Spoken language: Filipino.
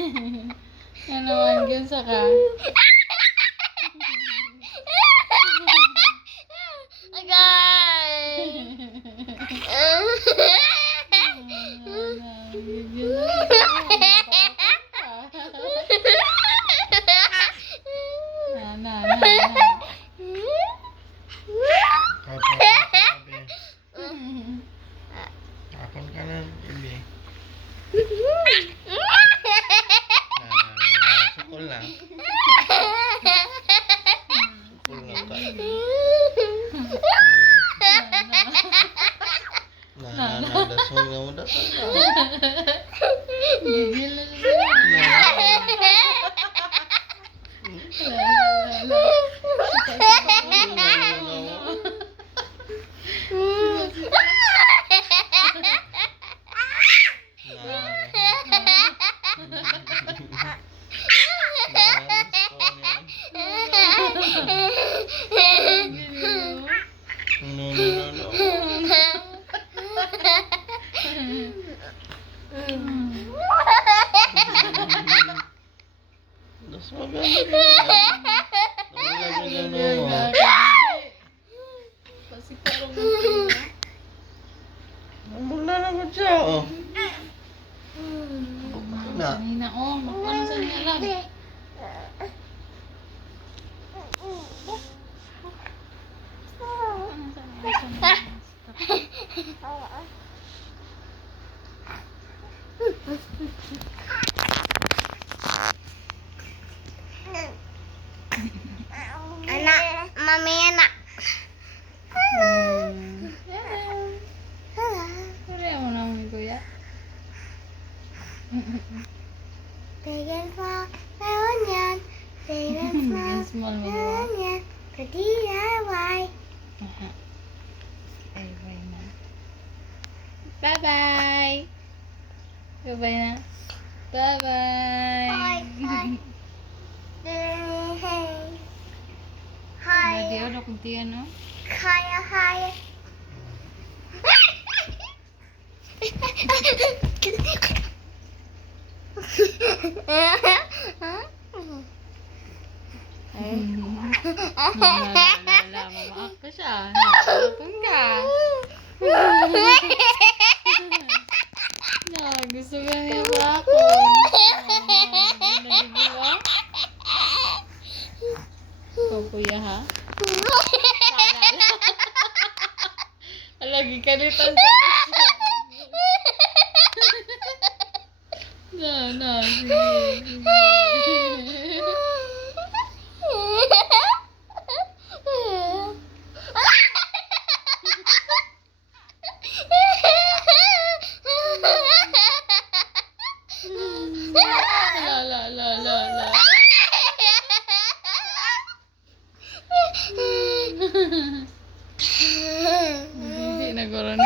Yan naman, ginsa ka. Kapon ka na, Ibi. Sukol lang. Sukol lang tayo. Dasol nga mo dasol ka. Gigil na siya. Das maganda. Mula na ko siya, oh. Na. Kanina, oh. Ano sa niya lang? Anak, mami anak. Kaya mo naman, kuya. Bigyan mo meron yan. Bigyan mo Small mo. meron yan. Ka-DIY. Bye-bye na. Bye-bye! Bye-bye na. Bye-bye! Bye. Bye. Ready Hi. ako kung tiyan, no? Hi. Hi. Lala, mamaak ka siya. Nakapun ka. Gusto ka niya ba ako? Nagigil ka? Ikaw, kuya, ha? Lagi kalitan sa gusto. Sige. La. Hindi nagkaroon